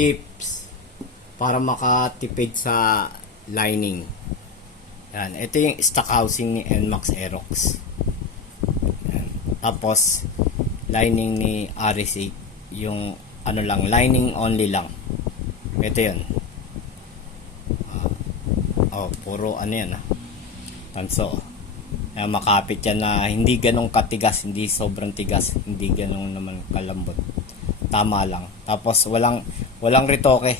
tips para makatipid sa lining. Yan, ito yung stock housing ni NMAX Aerox. Yan. Tapos lining ni RS8 yung ano lang, lining only lang. Ito yun. Ah, oh, puro ano yan ah. Tanso. Kaya makapit yan na hindi ganong katigas, hindi sobrang tigas, hindi ganong naman kalambot. Tama lang. Tapos walang walang ritoke.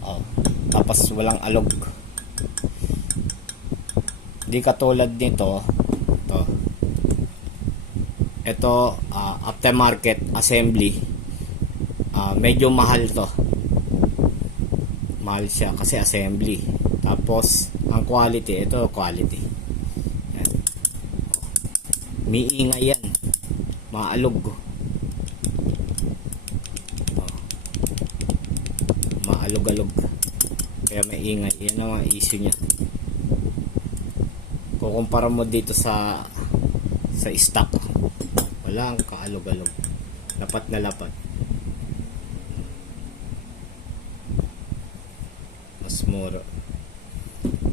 Oh. Tapos walang alog. Hindi katulad nito. Ito. Ito ah, aftermarket assembly. Ah, medyo mahal to. Mahal siya kasi assembly. Tapos ang quality, ito quality. Yan. May ingay yan. Maalog. Oh. Maalog-alog. Kaya may ingay. Yan ang mga issue niya. Kukumpara mo dito sa sa stock. Wala ang kaalog-alog. Lapat na lapat. Mas mura.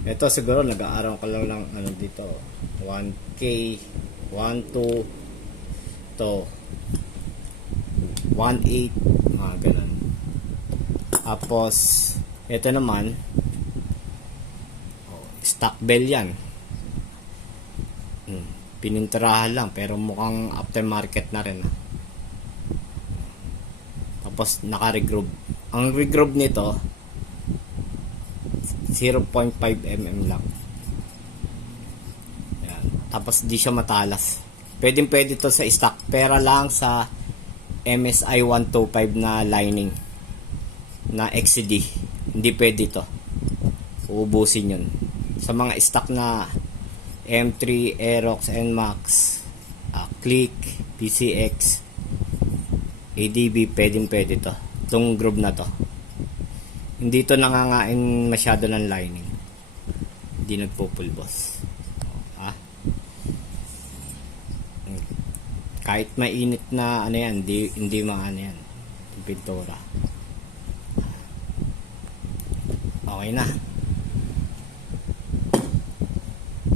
Ito siguro nag-aaraw ka lang ng ano dito. 1K, 1, 2, to 1.8, mga ganun. Tapos, ito naman, stock bell yan. Hmm, pininturahan lang, pero mukhang aftermarket na rin. ah. Tapos, naka-regroove. Ang regroove nito, 0.5 mm lang. Yan. Tapos, di siya matalas. Pwedeng pwede to sa stock, pera lang sa MSI 125 na lining na XCD. Hindi pwede to. Uubusin yun. Sa mga stock na M3, Aerox, NMAX, ah, Click, PCX, ADB, pwedeng pwede to. Itong group na to. Hindi to nangangain masyado ng lining. Hindi nagpupulbos. Ah. Kahit mainit na ano yan, hindi, hindi maano yan. Yung pintura. 往外呢。